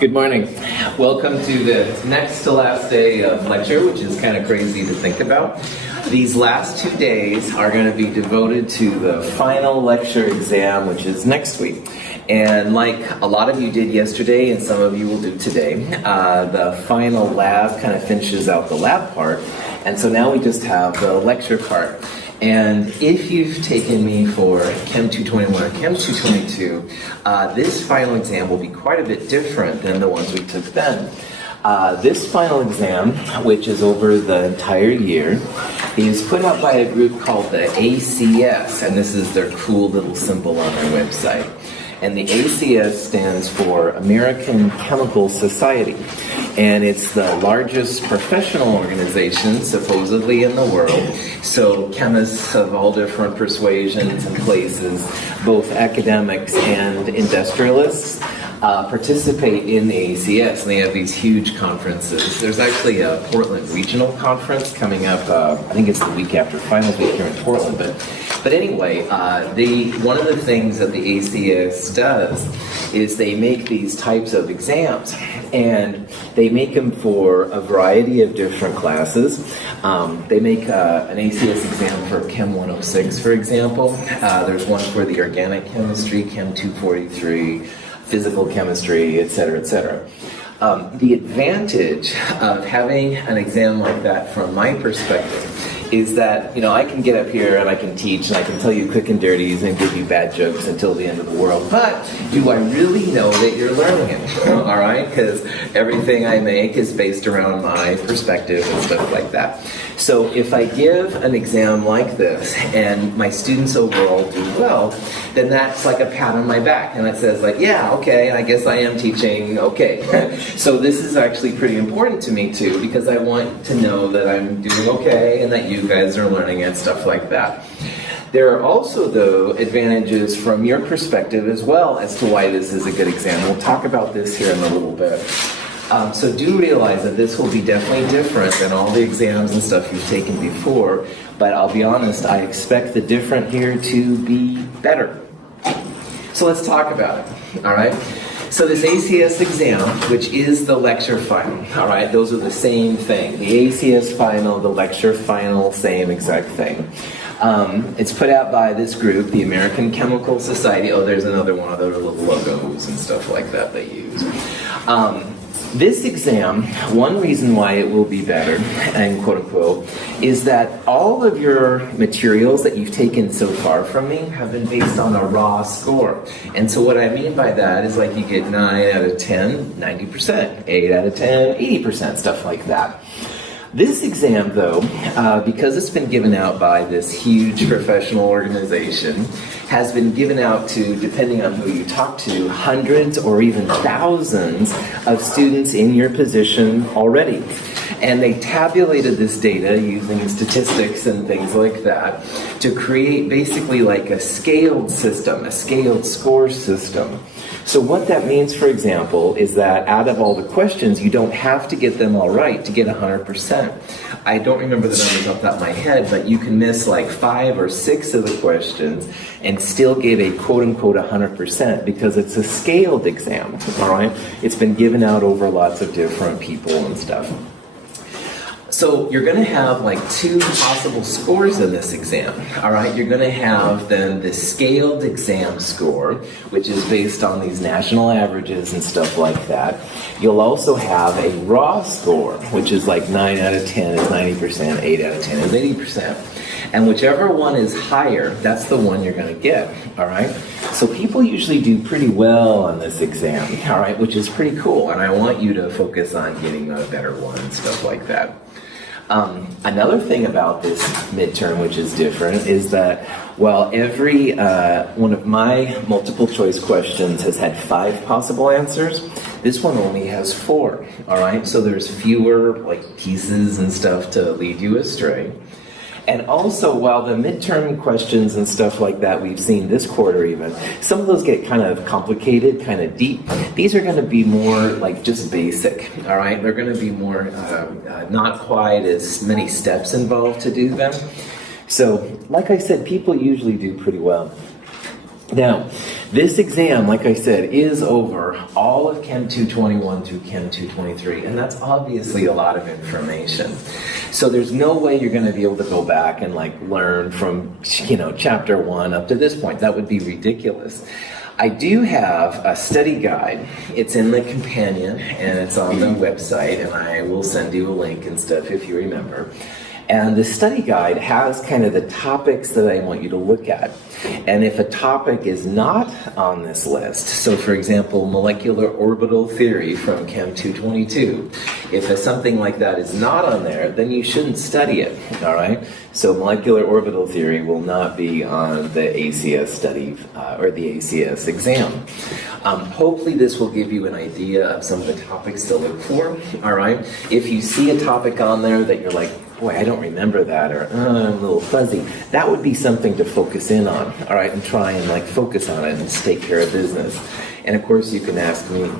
Good morning. Welcome to the next to last day of lecture, which is kind of crazy to think about. These last 2 days are going to be devoted to the final lecture exam, which is next week. And like a lot of you did yesterday, and some of you will do today, the final lab kind of finishes out the lab part. And so now we just have the lecture part. And if you've taken me for Chem 221 or Chem 222, this final exam will be quite a bit different than the ones we took then. This final exam, which is over the entire year, is put out by a group called the ACS, and this is their cool little symbol on their website. And the ACS stands for American Chemical Society. And it's the largest professional organization, supposedly, in the world. So chemists of all different persuasions and places, both academics and industrialists, participate in the ACS, and they have these huge conferences. There's actually a Portland regional conference coming up, I think it's the week after finals week here in Portland, but anyway, one of the things that the ACS does is they make these types of exams, and they make them for a variety of different classes. They make an ACS exam for Chem 106, for example. There's one for the organic chemistry, Chem 243, physical chemistry, etc., etc. The advantage of having an exam like that from my perspective is that, I can get up here and I can teach and I can tell you quick and dirties and give you bad jokes until the end of the world, but do I really know that you're learning it? All right? Because everything I make is based around my perspective and stuff like that. So if I give an exam like this and my students overall do well, then that's like a pat on my back, and it says like, yeah, okay, I guess I am teaching okay. So this is actually pretty important to me too, because I want to know that I'm doing okay and that you guys are learning and stuff like that. There are also, though, advantages from your perspective as well as to why this is a good exam. We'll talk about this here in a little bit. So do realize that this will be definitely different than all the exams and stuff you've taken before, but I'll be honest, I expect the different here to be better. So let's talk about it, all right? So this ACS exam, which is the lecture final, all right, those are the same thing. The ACS final, the lecture final, same exact thing. It's put out by this group, the American Chemical Society. Oh, there's another one of their little logos and stuff like that they use. This exam, one reason why it will be better, and quote unquote, is that all of your materials that you've taken so far from me have been based on a raw score. And so what I mean by that is like you get 9 out of 10, 90%, 8 out of 10, 80%, stuff like that. This exam, though, because it's been given out by this huge professional organization, has been given out to, depending on who you talk to, hundreds or even thousands of students in your position already. And they tabulated this data using statistics and things like that to create basically like a scaled system, a scaled score system. So what that means, for example, is that out of all the questions, you don't have to get them all right to get 100%. I don't remember the numbers off the top of my head, but you can miss like 5 or 6 of the questions and still get a quote-unquote 100% because it's a scaled exam, all right? It's been given out over lots of different people and stuff. So you're going to have like 2 possible scores in this exam, all right? You're going to have then the scaled exam score, which is based on these national averages and stuff like that. You'll also have a raw score, which is like 9 out of 10 is 90%, 8 out of 10 is 80%. And whichever one is higher, that's the one you're going to get, all right? So people usually do pretty well on this exam, all right, which is pretty cool. And I want you to focus on getting a better one and stuff like that. Another thing about this midterm, which is different, is that while every one of my multiple choice questions has had 5 possible answers, this one only has 4, all right? So there's fewer like pieces and stuff to lead you astray. And also, while the midterm questions and stuff like that we've seen this quarter even, some of those get kind of complicated, kind of deep. These are going to be more like just basic, all right? They're going to be more not quite as many steps involved to do them. So, like I said, people usually do pretty well. Now, this exam, like I said, is over all of Chem 221 through Chem 223, and that's obviously a lot of information. So there's no way you're going to be able to go back and learn from, chapter 1 up to this point. That would be ridiculous. I do have a study guide. It's in the companion, and it's on the website, and I will send you a link and stuff if you remember. And the study guide has kind of the topics that I want you to look at. And if a topic is not on this list, so for example, molecular orbital theory from Chem 222, if something like that is not on there, then you shouldn't study it, all right? So molecular orbital theory will not be on the ACS study or the ACS exam. Hopefully this will give you an idea of some of the topics to look for, all right? If you see a topic on there that you're like, boy, I don't remember that, or I'm a little fuzzy, that would be something to focus in on, all right, and try and focus on it and take care of business. And of course, you can ask me.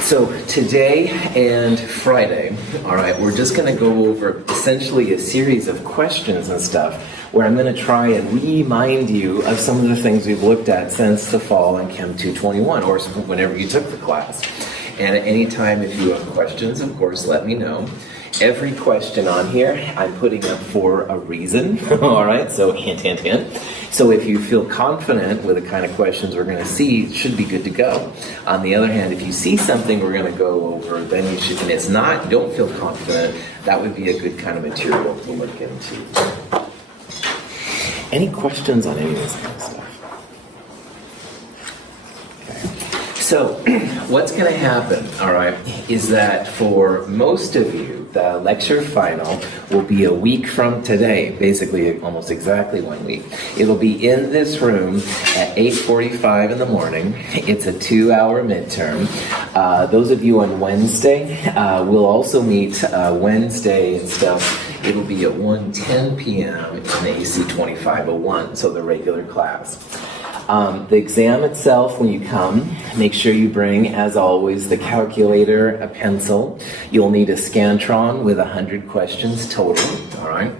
So today and Friday, all right, we're just going to go over essentially a series of questions and stuff where I'm going to try and remind you of some of the things we've looked at since the fall in Chem 221, or whenever you took the class. And at any time, if you have questions, of course, let me know. Every question on here, I'm putting up for a reason, all right? So hint, hint, hint. So if you feel confident with the kind of questions we're going to see, it should be good to go. On the other hand, if you see something we're going to go over, then you should, and it's not, don't feel confident, that would be a good kind of material to look into. Any questions on any of this kind of stuff? So, what's going to happen, all right, is that for most of you, the lecture final will be a week from today, basically almost exactly 1 week. It'll be in this room at 8:45 in the morning. It's a 2-hour midterm. Those of you on Wednesday, we'll also meet Wednesday and stuff. It'll be at 1:10 p.m. in the AC 2501, so the regular class. The exam itself, when you come, make sure you bring, as always, the calculator, a pencil. You'll need a Scantron with 100 questions total, all right?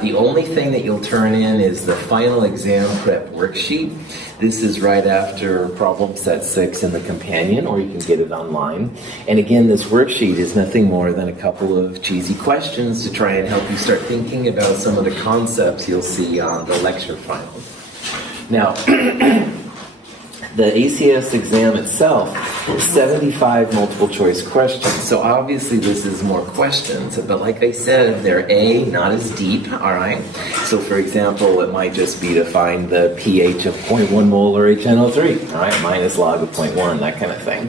The only thing that you'll turn in is the final exam prep worksheet. This is right after problem set 6 in the companion, or you can get it online. And again, this worksheet is nothing more than a couple of cheesy questions to try and help you start thinking about some of the concepts you'll see on the lecture final. Now, the ACS exam itself is 75 multiple choice questions. So obviously this is more questions, but like I said, they're not as deep, all right? So for example, it might just be to find the pH of 0.1 molar HNO3, all right? Minus log of 0.1, that kind of thing.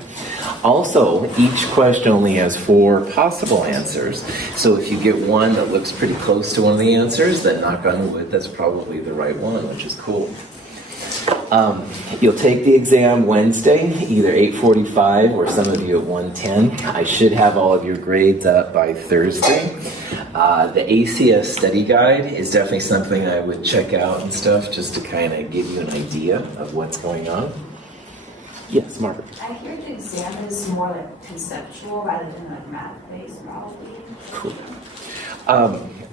Also, each question only has 4 possible answers. So if you get one that looks pretty close to one of the answers, then knock on wood, that's probably the right one, which is cool. You'll take the exam Wednesday, either 8:45 or some of you at 1:10. I should have all of your grades up by Thursday. The ACS study guide is definitely something I would check out and stuff just to kind of give you an idea of what's going on. Yes, Margaret. I hear the exam is more conceptual rather than math-based, probably. Cool.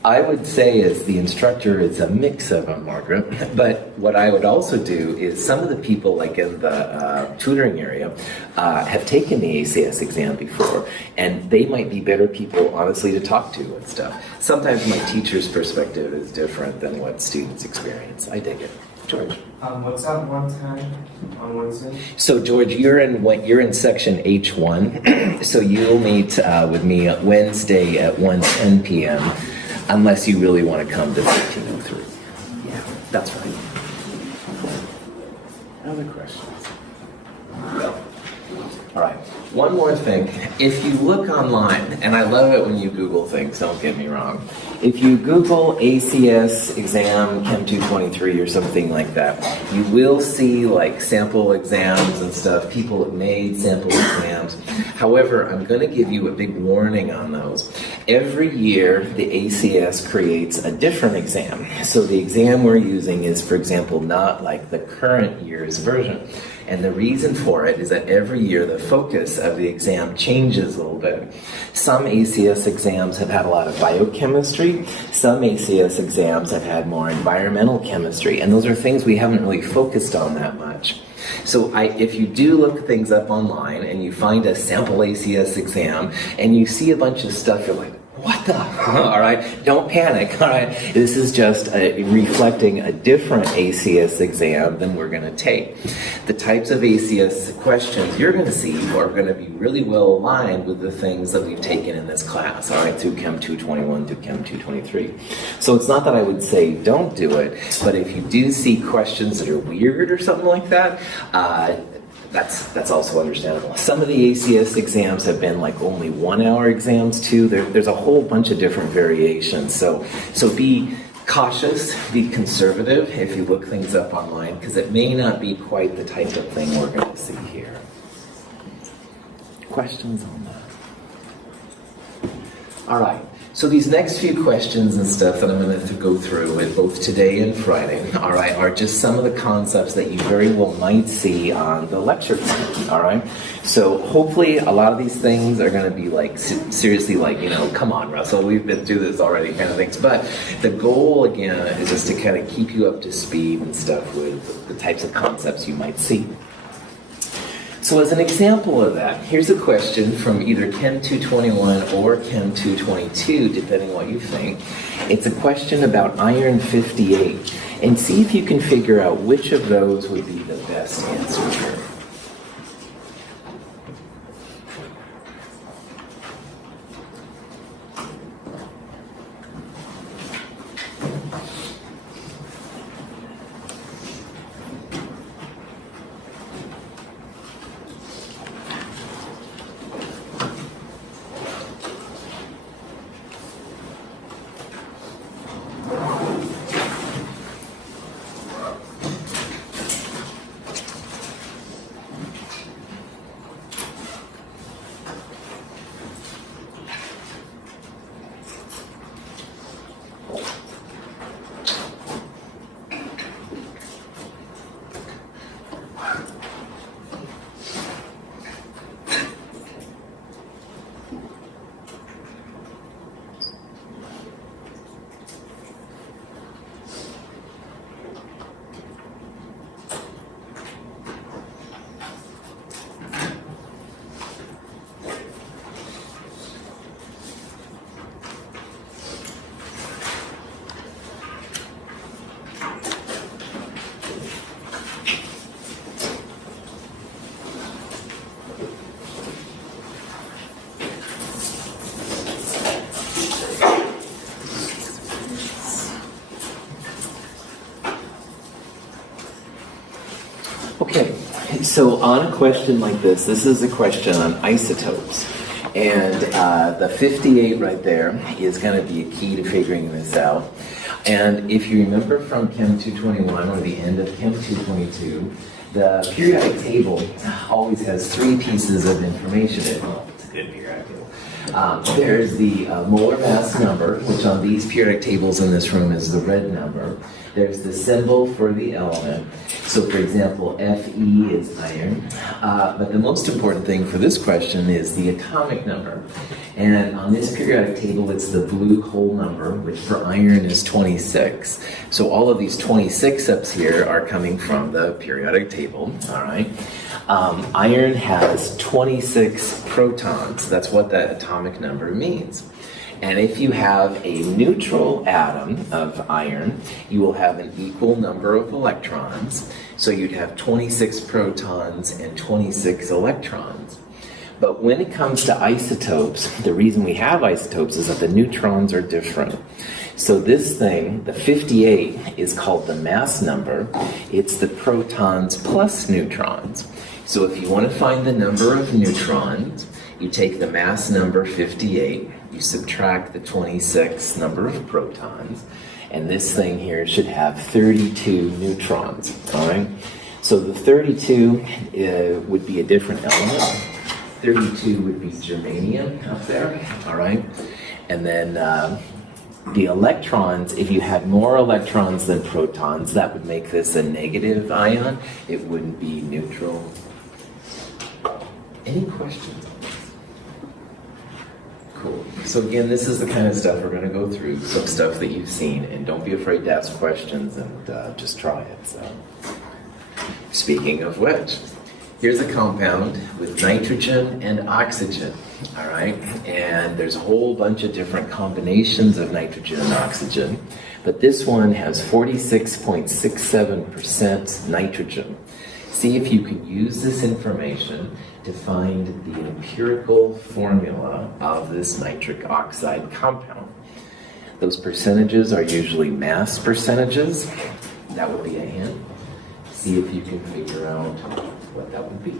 I would say as the instructor, it's a mix of them, Margaret. But what I would also do is some of the people like in the tutoring area have taken the ACS exam before, and they might be better people, honestly, to talk to and stuff. Sometimes my teacher's perspective is different than what students experience. I dig it. George. What's that one time on Wednesday? So George, you're in section H1, so you'll meet with me Wednesday at 1:10 p.m. unless you really want to come to 1303. Yeah, that's right. Other questions? Well, all right. One more thing. If you look online, and I love it when you Google things, don't get me wrong. If you Google ACS exam Chem 223 or something like that, you will see like sample exams and stuff. People have made sample exams. However, I'm going to give you a big warning on those. Every year, the ACS creates a different exam. So the exam we're using is, for example, not like the current year's version. And the reason for it is that every year the focus of the exam changes a little bit. Some ACS exams have had a lot of biochemistry chemistry. Some ACS exams have had more environmental chemistry, and those are things we haven't really focused on that much. So if you do look things up online and you find a sample ACS exam and you see a bunch of stuff, you're like, what the? All right, don't panic. All right, this is just reflecting a different ACS exam than we're going to take. The types of ACS questions you're going to see are going to be really well aligned with the things that we've taken in this class. All right, through Chem 221 to Chem 223. So it's not that I would say don't do it, but if you do see questions that are weird or something like that, that's also understandable. Some of the ACS exams have been like only 1 hour exams too. There's a whole bunch of different variations. So be cautious, be conservative if you look things up online, because it may not be quite the type of thing we're going to see here. Questions on that? All right. So these next few questions and stuff that I'm going to go through with both today and Friday, all right, are just some of the concepts that you very well might see on the lecture plan, all right? So hopefully a lot of these things are going to be like, seriously like, come on, Russell, we've been through this already kind of things. But the goal, again, is just to kind of keep you up to speed and stuff with the types of concepts you might see. So as an example of that, here's a question from either Chem 221 or Chem 222, depending on what you think. It's a question about iron 58, and see if you can figure out which of those would be the best answer here. Okay, so on a question like this is a question on isotopes. And the 58 right there is going to be a key to figuring this out. And if you remember from Chem 221 or the end of Chem 222, the periodic table always has 3 pieces of information in it. Well, it's a good periodic table. There's the molar mass number, which on these periodic tables in this room is the red number. There's the symbol for the element. So for example, Fe is iron. But the most important thing for this question is the atomic number. And on this periodic table, it's the blue whole number, which for iron is 26. So all of these 26 ups here are coming from the periodic table, all right? Iron has 26 protons. That's what that atomic number means. And if you have a neutral atom of iron, you will have an equal number of electrons. So you'd have 26 protons and 26 electrons. But when it comes to isotopes, the reason we have isotopes is that the neutrons are different. So this thing, the 58, is called the mass number. It's the protons plus neutrons. So if you want to find the number of neutrons, you take the mass number 58, you subtract the 26 number of protons, and this thing here should have 32 neutrons, all right? So the 32 would be a different element. 32 would be germanium up there, all right? And then the electrons, if you had more electrons than protons, that would make this a negative ion. It wouldn't be neutral. Any questions on this? Cool. So again, this is the kind of stuff we're going to go through, some stuff that you've seen, and don't be afraid to ask questions and just try it. So, speaking of which, here's a compound with nitrogen and oxygen, all right? And there's a whole bunch of different combinations of nitrogen and oxygen, but this one has 46.67% nitrogen. See if you can use this information to find the empirical formula of this nitric oxide compound. Those percentages are usually mass percentages. That would be a hint. See if you can figure out what that would be.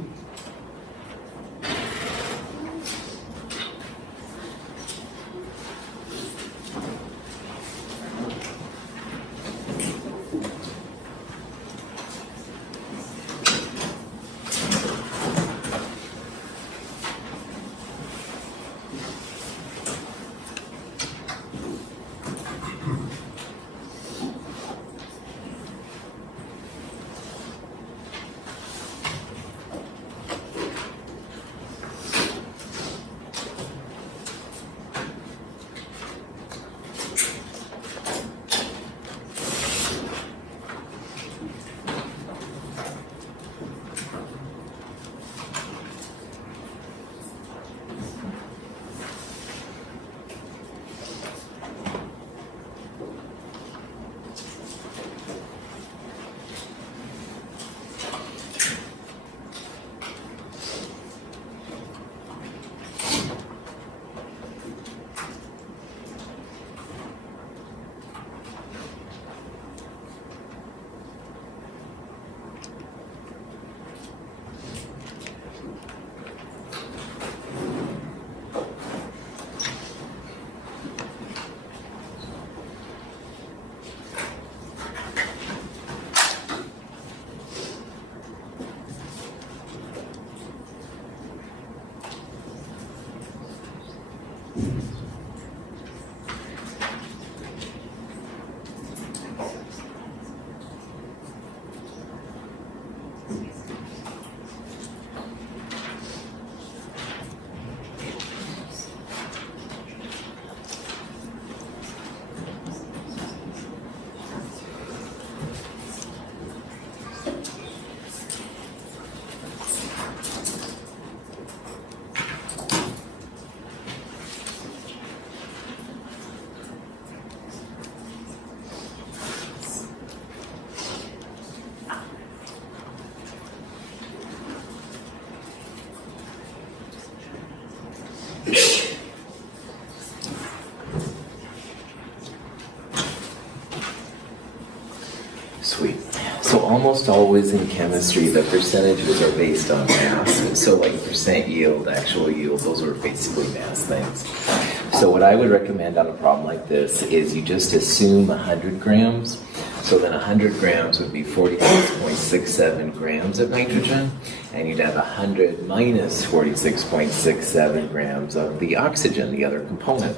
Sweet. So almost always in chemistry, the percentages are based on mass. So like percent yield, actual yield, those are basically mass things. So what I would recommend on a problem like this is you just assume 100 grams. So then 100 grams would be 46.67 grams of nitrogen, and you'd have 100 minus 46.67 grams of the oxygen, the other component.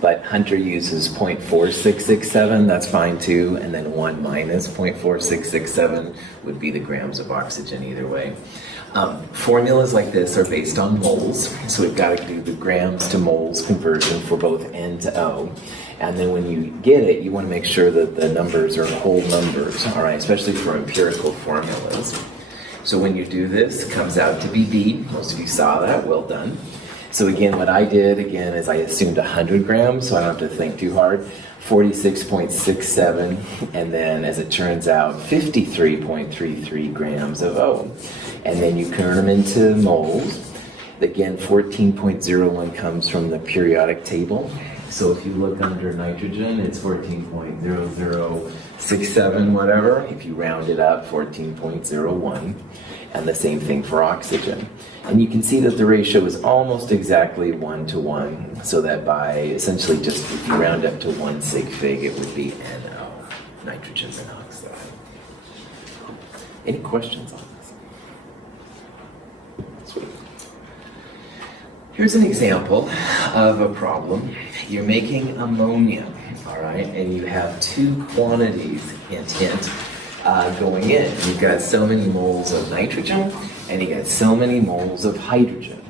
But Hunter uses 0.4667, that's fine too, and then 1 minus 0.4667 would be the grams of oxygen either way. Formulas like this are based on moles, so we've got to do the grams to moles conversion for both N to O. And then when you get it, you want to make sure that the numbers are whole numbers, all right, especially for empirical formulas. So when you do this, it comes out to be B. Most of you saw that, well done. So again, what I did, again, is I assumed 100 grams, so I don't have to think too hard. 46.67, and then as it turns out, 53.33 grams of O. And then you turn them into moles. Again, 14.01 comes from the periodic table. So if you look under nitrogen, it's 14.0067, whatever. If you round it up, 14.01. And the same thing for oxygen. And you can see that the ratio is almost exactly 1 to 1, so that by essentially just if you round up to 1 sig fig, it would be NO, nitrogen monoxide. Any questions on this? Sweet. Here's an example of a problem. You're making ammonia, all right, and you have two quantities, hint, hint, going in. You've got so many moles of nitrogen, and you got so many moles of hydrogen.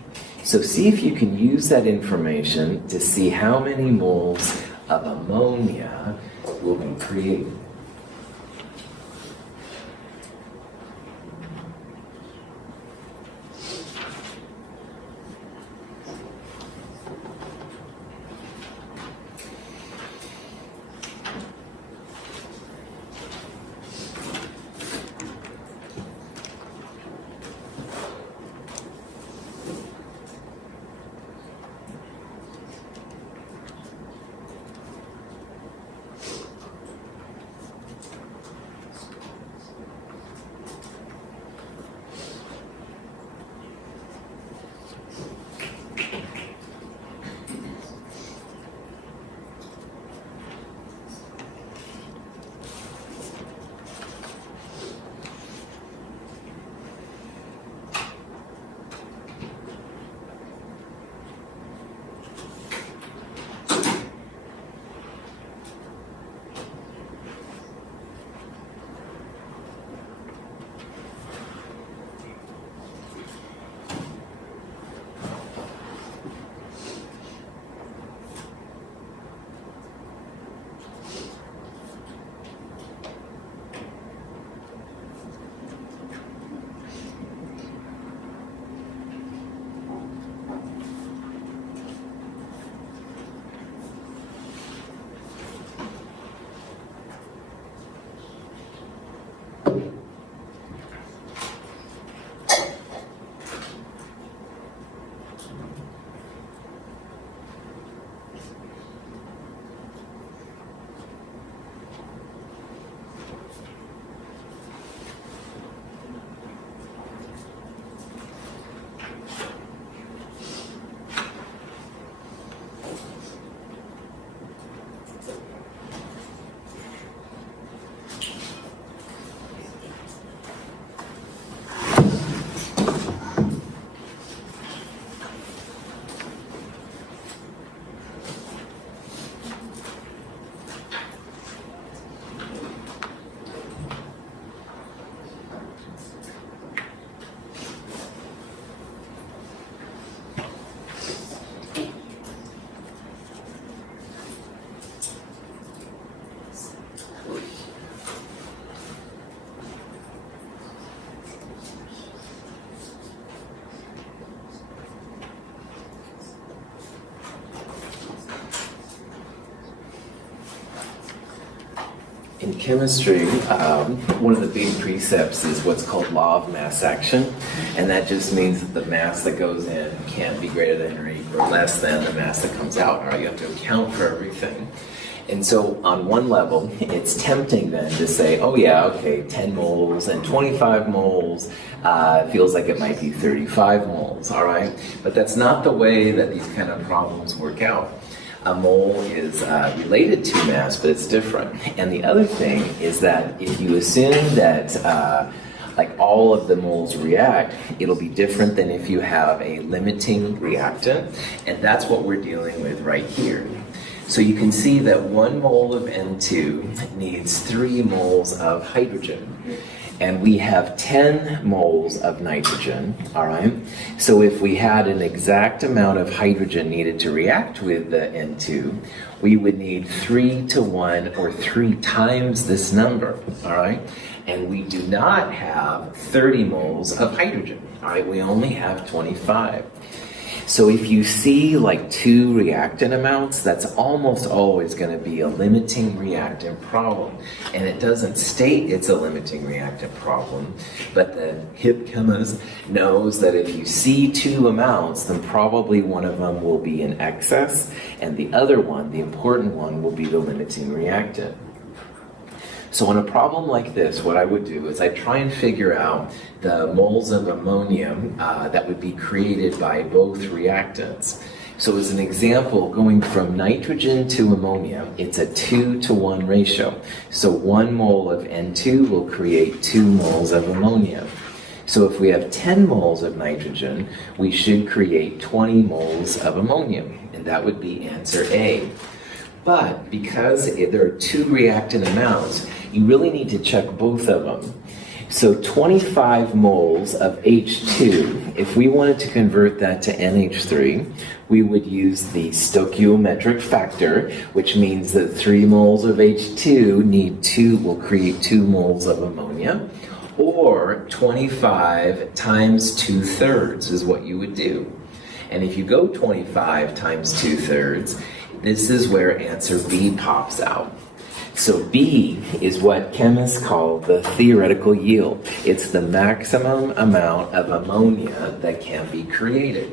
So see if you can use that information to see how many moles of ammonia will be created. In chemistry, one of the big precepts is what's called law of mass action, and that just means that the mass that goes in can't be greater than or equal or less than the mass that comes out. All right, you have to account for everything. And so on one level, it's tempting then to say, oh yeah, okay, 10 moles and 25 moles feels like it might be 35 moles, all right? But that's not the way that these kind of problems work out. A mole is related to mass, but it's different. And the other thing is that if you assume that like all of the moles react, it'll be different than if you have a limiting reactant, and that's what we're dealing with right here. So you can see that 1 mole of N2 needs 3 moles of hydrogen. And we have 10 moles of nitrogen, all right? So if we had an exact amount of hydrogen needed to react with the N2, we would need 3 to 1 or 3 times this number, all right? And we do not have 30 moles of hydrogen, all right? We only have 25. So if you see like 2 reactant amounts, that's almost always going to be a limiting reactant problem. And it doesn't state it's a limiting reactant problem, but the hip chemist knows that if you see 2 amounts, then probably one of them will be in excess, and the other one, the important one, will be the limiting reactant. So in a problem like this, what I would do is I'd try and figure out the moles of ammonium that would be created by both reactants. So as an example, going from nitrogen to ammonia, it's a 2 to 1 ratio. So 1 mole of N2 will create 2 moles of ammonia. So if we have 10 moles of nitrogen, we should create 20 moles of ammonium, and that would be answer A. But because there are 2 reactant amounts, you really need to check both of them. So 25 moles of H2 if we wanted to convert that to NH3, we would use the stoichiometric factor, which means that 3 moles of H2 will create 2 moles of ammonia, or 25 times 2/3 is what you would do. And if you go 25 times 2/3, this is where answer B pops out. So B is what chemists call the theoretical yield. It's the maximum amount of ammonia that can be created.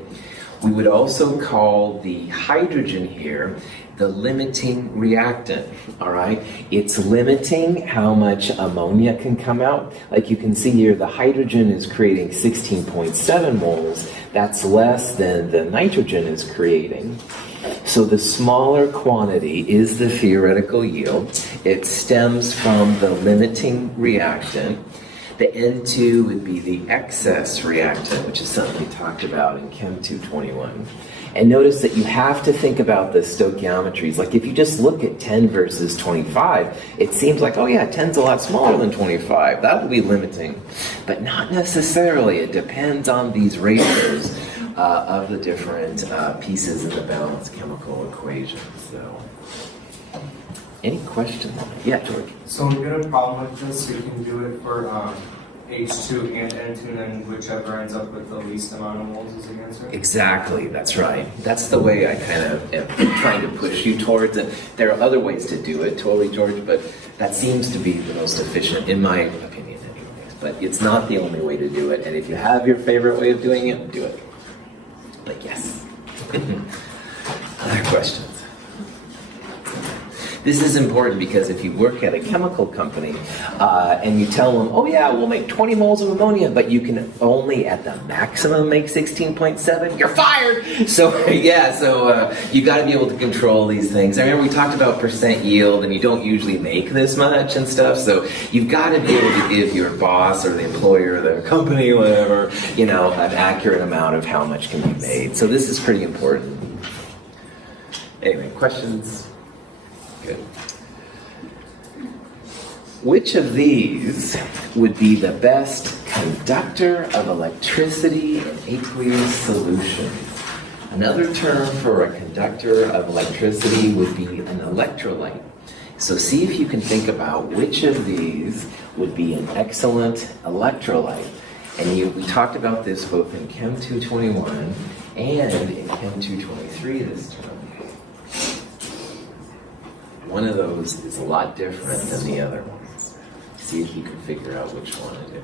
We would also call the hydrogen here the limiting reactant, all right? It's limiting how much ammonia can come out. Like you can see here, the hydrogen is creating 16.7 moles. That's less than the nitrogen is creating. So the smaller quantity is the theoretical yield. It stems from the limiting reactant. The N2 would be the excess reactant, which is something we talked about in Chem 221. And notice that you have to think about the stoichiometries. Like if you just look at 10 versus 25, it seems like, oh yeah, 10's a lot smaller than 25. That would be limiting. But not necessarily. It depends on these ratios of the different pieces in the balanced chemical equation. So, any questions? Yeah, George. So when we get a problem with this, we can do it for H2 and N2, and then whichever ends up with the least amount of moles is the answer? Exactly, that's right. That's the way I kind of am trying to push you towards it. There are other ways to do it, totally, George, but that seems to be the most efficient, in my opinion anyways. But it's not the only way to do it, and if you have your favorite way of doing it, do it. But yes. Other questions? This is important because if you work at a chemical company and you tell them, oh yeah, we'll make 20 moles of ammonia, but you can only at the maximum make 16.7, you're fired! So yeah, you got to be able to control these things. I remember we talked about percent yield and you don't usually make this much and stuff, so you've got to be able to give your boss or the employer or the company, whatever, an accurate amount of how much can be made. So this is pretty important. Anyway, questions? Good. Which of these would be the best conductor of electricity in aqueous solutions? Another term for a conductor of electricity would be an electrolyte. So see if you can think about which of these would be an excellent electrolyte. And we talked about this both in Chem 221 and in Chem 223 this term. One of those is a lot different than the other ones. See if you can figure out which one it is.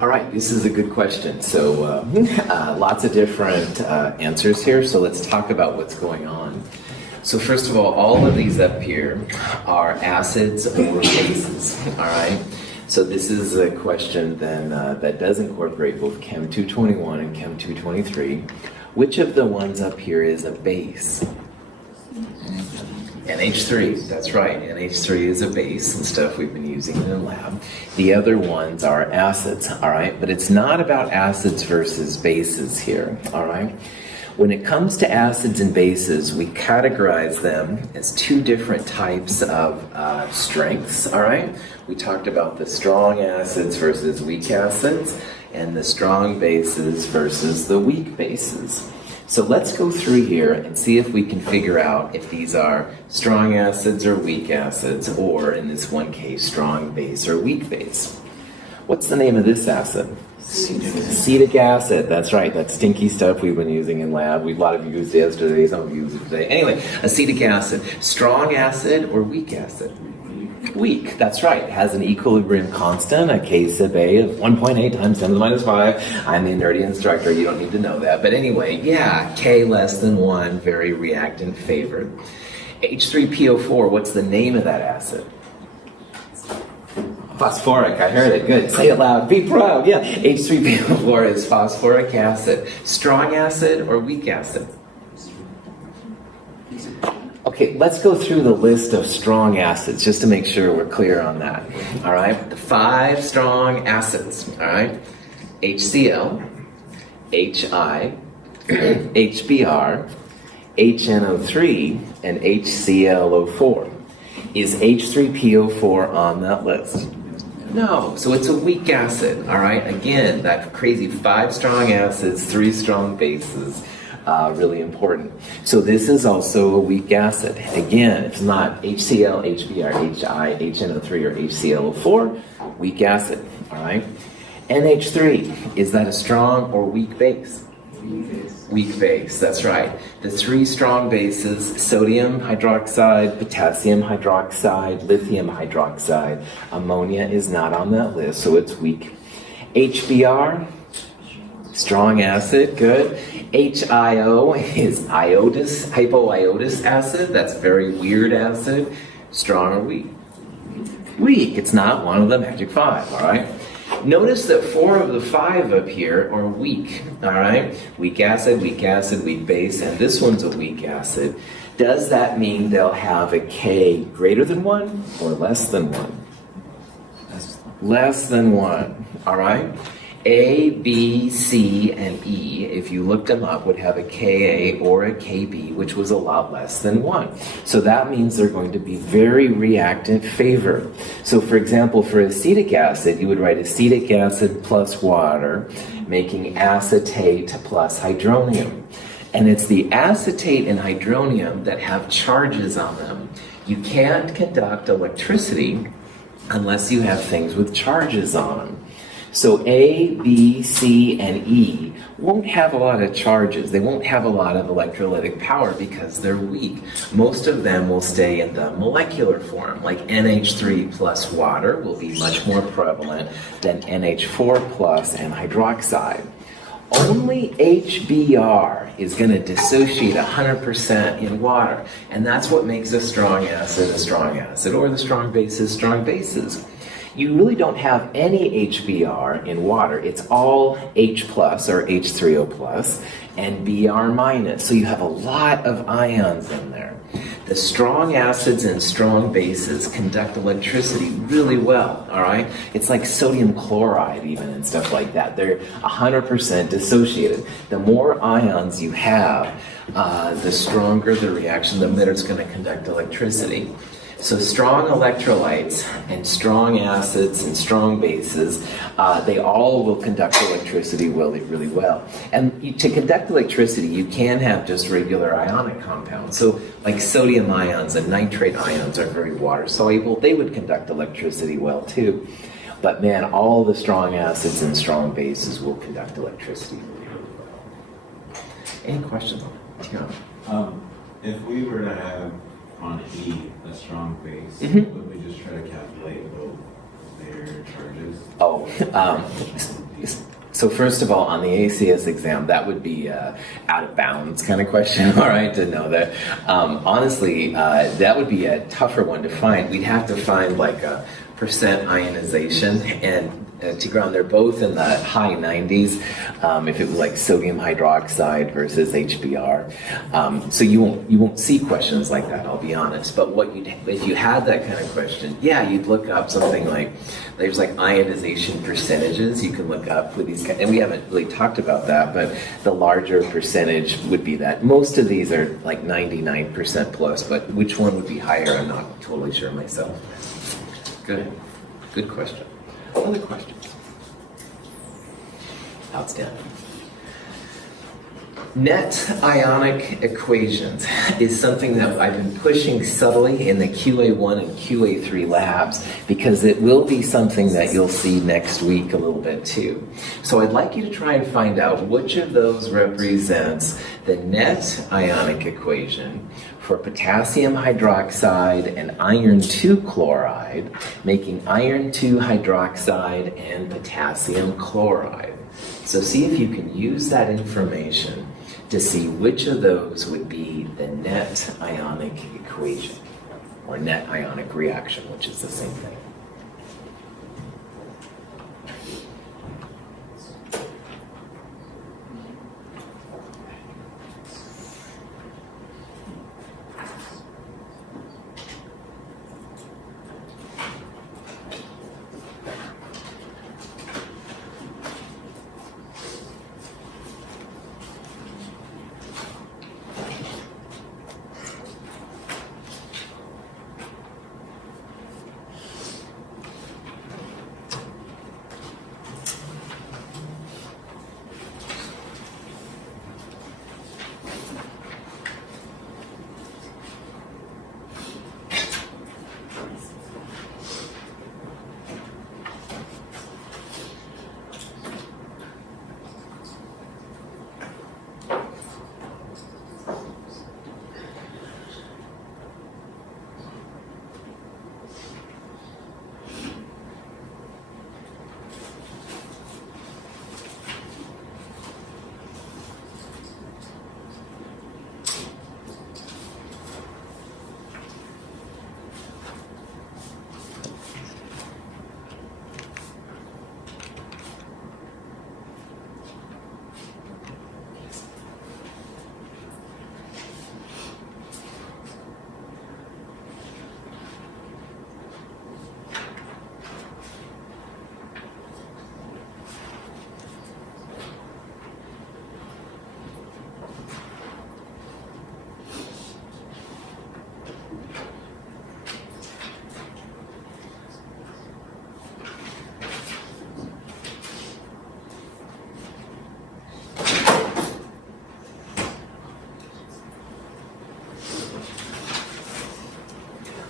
All right, this is a good question. So lots of different answers here. So let's talk about what's going on. So first of all of these up here are acids or bases, all right? So this is a question then that does incorporate both Chem 221 and Chem 223. Which of the ones up here is a base? NH3, that's right. NH3 is a base and stuff we've been using in the lab. The other ones are acids, all right? But it's not about acids versus bases here, all right? When it comes to acids and bases, we categorize them as two different types of strengths, all right? We talked about the strong acids versus weak acids, and the strong bases versus the weak bases. So let's go through here and see if we can figure out if these are strong acids or weak acids, or in this one case, strong base or weak base. What's the name of this acid? Acetic acid, that's right, that stinky stuff we've been using in lab. A lot of you used it yesterday, some of you used it today. Anyway, acetic acid, strong acid or weak acid? Weak, that's right. It has an equilibrium constant, a K sub A of 1.8 times 10 to the minus 5. I'm the nerdy instructor, you don't need to know that. But anyway, yeah, K less than 1, very reactant favored. H3PO4, what's the name of that acid? Phosphoric, I heard it, good. Say it loud, be proud, yeah. H3PO4 is phosphoric acid. Strong acid or weak acid? Okay, let's go through the list of strong acids just to make sure we're clear on that. All right, the 5 strong acids, all right? HCl, HI, HBr, HNO3, and HClO4. Is H3PO4 on that list? No, so it's a weak acid, all right? Again, that crazy 5 strong acids, 3 strong bases. Really important. So this is also a weak acid. Again, it's not HCl, HBr, HI, HNO3, or HClO4, weak acid, all right? NH3, is that a strong or weak base? Weak base. Weak base, that's right. The 3 strong bases, sodium hydroxide, potassium hydroxide, lithium hydroxide. Ammonia is not on that list, so it's weak. HBr, strong acid, good. HIO is hypoiodous acid. That's a very weird acid. Strong or weak? Weak. It's not one of the magic 5, all right? Notice that 4 of the 5 up here are weak, all right? Weak acid, weak base, and this one's a weak acid. Does that mean they'll have a K greater than 1 or less than 1? Less than 1, all right? A, B, C, and E, if you looked them up, would have a Ka or a Kb, which was a lot less than 1. So that means they're going to be very reactant favored. So for example, for acetic acid, you would write acetic acid plus water, making acetate plus hydronium. And it's the acetate and hydronium that have charges on them. You can't conduct electricity unless you have things with charges on them. So A, B, C, and E won't have a lot of charges. They won't have a lot of electrolytic power because they're weak. Most of them will stay in the molecular form, like NH3 plus water will be much more prevalent than NH4 plus and hydroxide. Only HBr is going to dissociate 100% in water, and that's what makes a strong acid, or the strong bases strong bases. You really don't have any HBr in water. It's all H plus or H3O plus and Br minus. So you have a lot of ions in there. The strong acids and strong bases conduct electricity really well, all right? It's like sodium chloride even and stuff like that. They're 100% dissociated. The more ions you have, the stronger the reaction, the better it's going to conduct electricity. So strong electrolytes and strong acids and strong bases, they all will conduct electricity really well. And to conduct electricity, you can have just regular ionic compounds. So like sodium ions and nitrate ions are very water soluble. They would conduct electricity well too. But man, all the strong acids and strong bases will conduct electricity really well. Any questions on that? Yeah. If we were to have on E a strong base, would we just try to calculate both their charges? Oh, So first of all, on the ACS exam, that would be out of bounds kind of question, all right, to know that. Honestly, that would be a tougher one to find. We'd have to find like a percent ionization, and to ground, they're both in the high 90s, if it was like sodium hydroxide versus HBr. So you won't see questions like that, I'll be honest. But if you had that kind of question, yeah, you'd look up something like, there's like ionization percentages you can look up with these, and we haven't really talked about that, but the larger percentage would be that. Most of these are like 99% plus, but which one would be higher, I'm not totally sure myself. Good question. Other questions? Outstanding. Net ionic equations is something that I've been pushing subtly in the QA1 and QA3 labs because it will be something that you'll see next week a little bit too. So I'd like you to try and find out which of those represents the net ionic equation for potassium hydroxide and iron 2 chloride, making iron 2 hydroxide and potassium chloride. So see if you can use that information to see which of those would be the net ionic equation, or net ionic reaction, which is the same thing.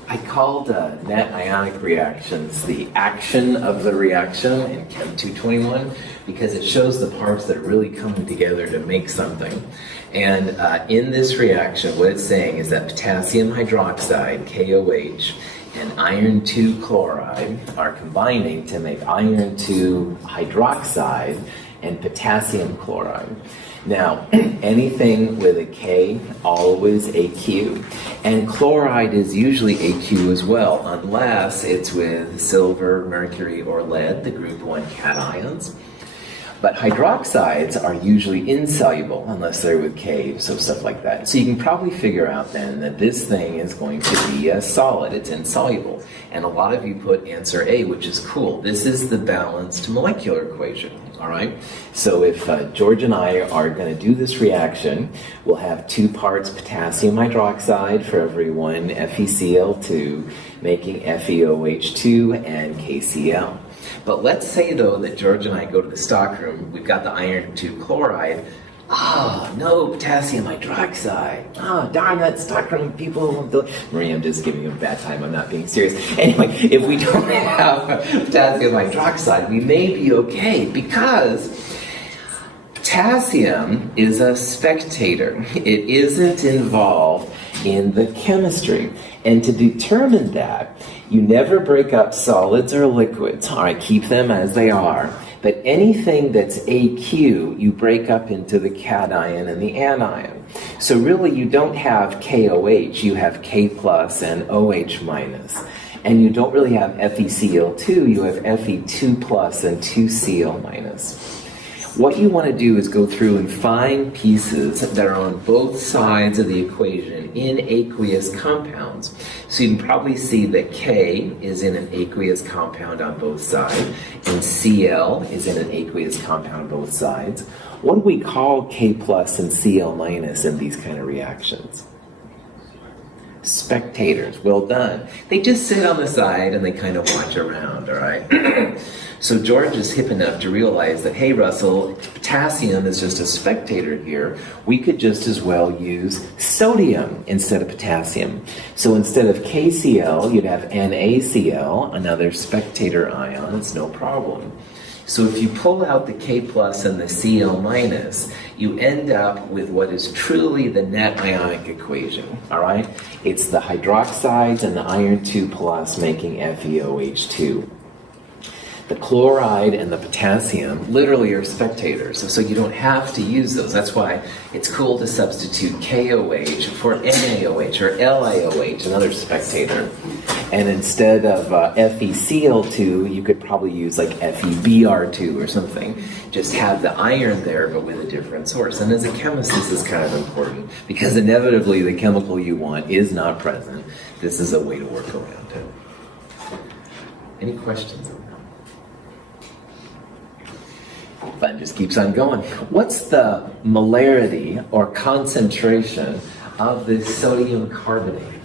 I called net ionic reactions the action of the reaction in Chem 221 because it shows the parts that are really coming together to make something. And in this reaction, what it's saying is that potassium hydroxide, KOH, and iron 2 chloride are combining to make iron 2 hydroxide and potassium chloride. Now, anything with a K, always AQ. And chloride is usually AQ as well, unless it's with silver, mercury, or lead, the group 1 cations. But hydroxides are usually insoluble, unless they're with K, so stuff like that. So you can probably figure out then that this thing is going to be a solid, it's insoluble. And a lot of you put answer A, which is cool. This is the balanced molecular equation, all right? So if George and I are going to do this reaction, we'll have 2 parts potassium hydroxide for every 1 FeCl2, making FeOH2 and KCl. But let's say, though, that George and I go to the stockroom, we've got the iron 2 chloride. No potassium hydroxide. Darn that stockroom people. Marie, I'm just giving you a bad time. I'm not being serious. Anyway, if we don't have potassium hydroxide, we may be okay because potassium is a spectator. It isn't involved in the chemistry. And to determine that, you never break up solids or liquids. All right, keep them as they are. But anything that's AQ, you break up into the cation and the anion. So really you don't have KOH, you have K plus and OH minus. And you don't really have FeCl2, you have Fe2 plus and 2Cl minus. What you want to do is go through and find pieces that are on both sides of the equation in aqueous compounds. So you can probably see that K is in an aqueous compound on both sides, and Cl is in an aqueous compound on both sides. What do we call K plus and Cl minus in these kind of reactions? Spectators. Well done. They just sit on the side and they kind of watch around, all right? So George is hip enough to realize that, hey, Russell, potassium is just a spectator here. We could just as well use sodium instead of potassium. So instead of KCl, you'd have NaCl, another spectator ion. It's no problem. So if you pull out the K plus and the Cl minus, you end up with what is truly the net ionic equation, all right? It's the hydroxides and the iron 2 plus making FeOH2. The chloride and the potassium literally are spectators, so you don't have to use those. That's why it's cool to substitute KOH for NaOH or LiOH, another spectator. And instead of FeCl2, you could probably use like FeBr2 or something. Just have the iron there, but with a different source. And as a chemist, this is kind of important, because inevitably the chemical you want is not present. This is a way to work around it. Any questions on that? Fun just keeps on going. What's the molarity or concentration of this sodium carbonate?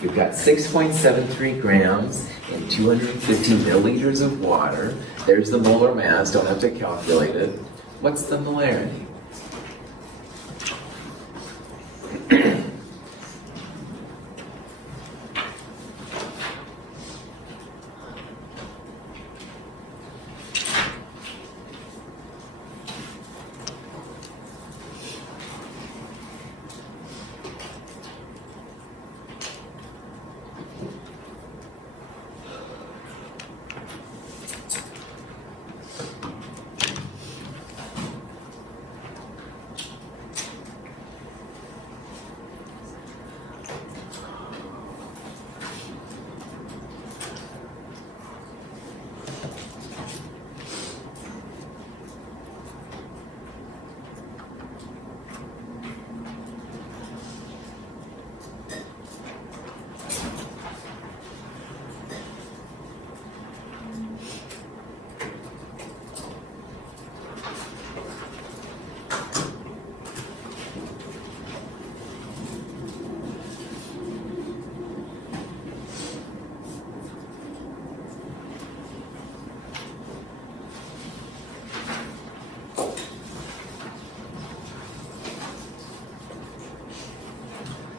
We've got 6.73 grams in 250 milliliters of water. There's the molar mass, don't have to calculate it. What's the molarity?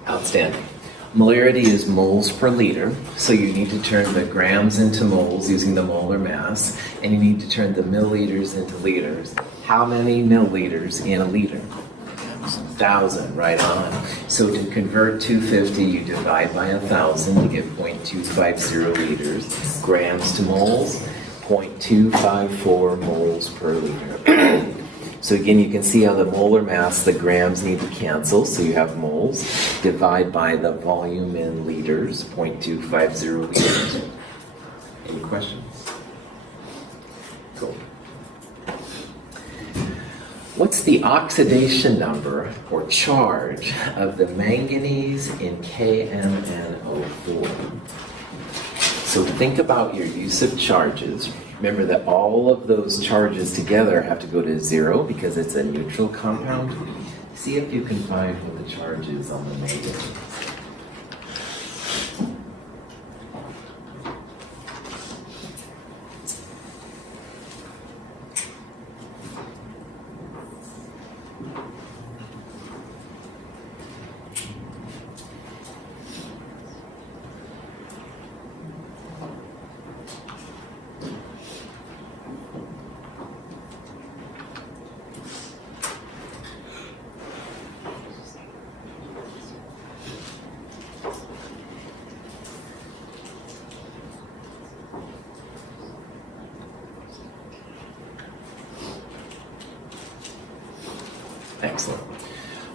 Outstanding. Molarity is moles per liter, so you need to turn the grams into moles using the molar mass, and you need to turn the milliliters into liters. How many milliliters in a liter? 1,000, right on. So to convert 250, you divide by 1,000, you get 0.250 liters. Grams to moles, 0.254 moles per liter. So again, you can see how the molar mass, the grams need to cancel, so you have moles. Divide by the volume in liters, 0.250 liters. Any questions? Cool. What's the oxidation number or charge of the manganese in KMnO4? So think about your use of charges. Remember that all of those charges together have to go to 0 because it's a neutral compound. See if you can find what the charge is on the manganese. Excellent.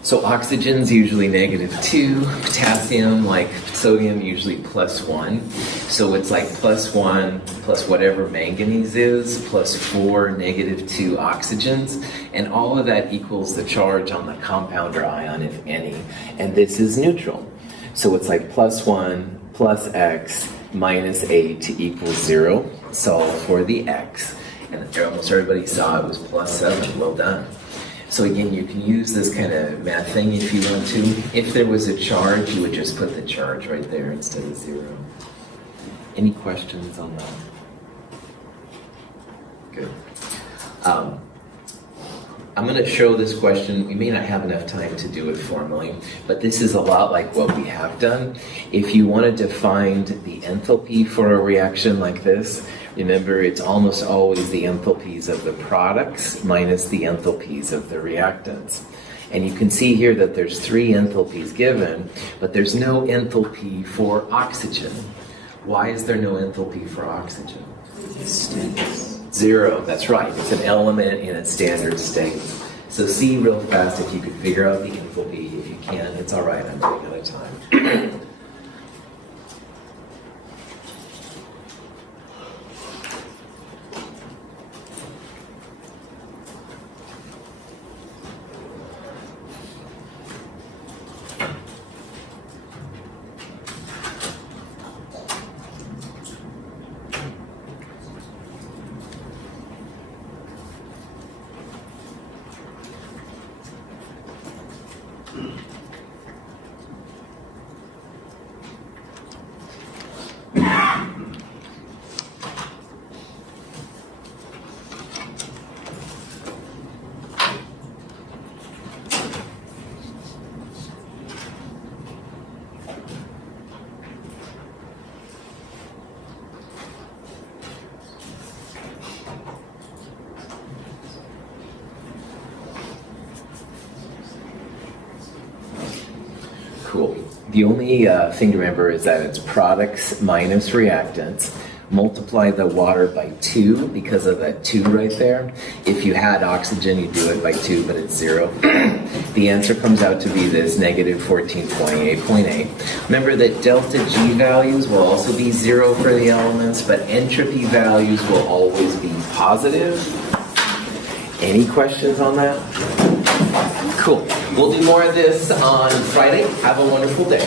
So oxygen's usually -2, potassium, like sodium, usually +1. So it's like +1 plus whatever manganese is, +4 -2 oxygens, and all of that equals the charge on the compound or ion, if any. And this is neutral. So it's like +1 plus X minus 8 equals 0. Solve for the X. And almost everybody saw it was +7. Well done. So again, you can use this kind of math thing if you want to. If there was a charge, you would just put the charge right there instead of 0. Any questions on that? Good. I'm going to show this question. We may not have enough time to do it formally, but this is a lot like what we have done. If you wanted to find the enthalpy for a reaction like this, remember it's almost always the enthalpies of the products minus the enthalpies of the reactants. And you can see here that there's 3 enthalpies given, but there's no enthalpy for oxygen. Why is there no enthalpy for oxygen? 0, that's right. It's an element in its standard state. So see real fast if you could figure out the enthalpy. If you can't, it's all right. I'm running out of time. Cool. The only thing to remember is that it's products minus reactants. Multiply the water by 2 because of that 2 right there. If you had oxygen, you do it by 2, but it's 0. The answer comes out to be this, -14.8.8. Remember that delta G values will also be 0 for the elements, but entropy values will always be positive. Any questions on that? Cool. We'll do more of this on Friday. Have a wonderful day.